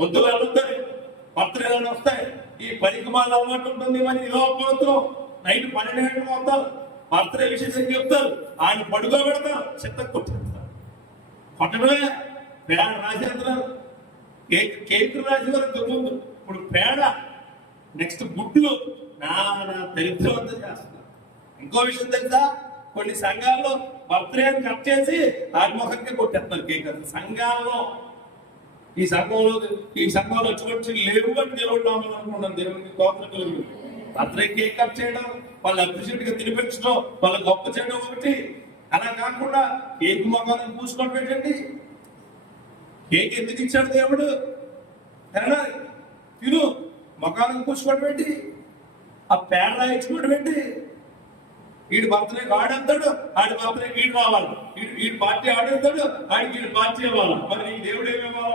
వద్దు వెళ్ళొద్దని బర్త్డేలను వస్తాయి. ఈ పనికి మాల అలవాటు ఉంటుంది. మరి ఇలా పోతాం నైట్ 12 గంటలకు వస్తారు, బర్త్డే విశేషం చెప్తారు, ఆయన పడుకో పెడతారు, చెత్త కొట్టేస్తారు. కొట్టడమే పేడ రాసేస్తున్నారు, కేక్ రాసి వరకు ముందు. ఇప్పుడు పేడ నెక్స్ట్ గుడ్లు నానా దరిద్రవంతం చేస్తున్నారు. ఇంకో విషయం తెలుసా, కొన్ని సంఘాల్లో బర్త్డే కట్ చేసి ఆత్మహత్య కొట్టేస్తారు కేక్. సంఘాల్లో ఈ సంఘంలో వచ్చి లేవు అని దేవుడు అనుకున్నాను. దేవుడికి కోపం బర్త్డే కేక్ కట్ చేయడం, వాళ్ళు అప్రిషియేట్ గా తినిపించడం, వాళ్ళ గొప్ప చేయడం ఒకటి. అలా కాకుండా కేక్ మొఖాలను పూసుకొని పెట్టండి. కేక్ ఎందుకు ఇచ్చాడు దేవుడు? తిను మొఖాలను పూసుకోవడం పెట్టి, ఆ పేడ ఇచ్చుకోవడం పెట్టి. వీడి బర్త్డే ఆడేస్తాడు, ఆడి బర్త్డే వీడు రావాలి, వీడి పార్టీ ఆడేస్తాడు, ఆడికి వీడి పార్టీ ఇవ్వాలి. మరి నీకు దేవుడు ఏమేమో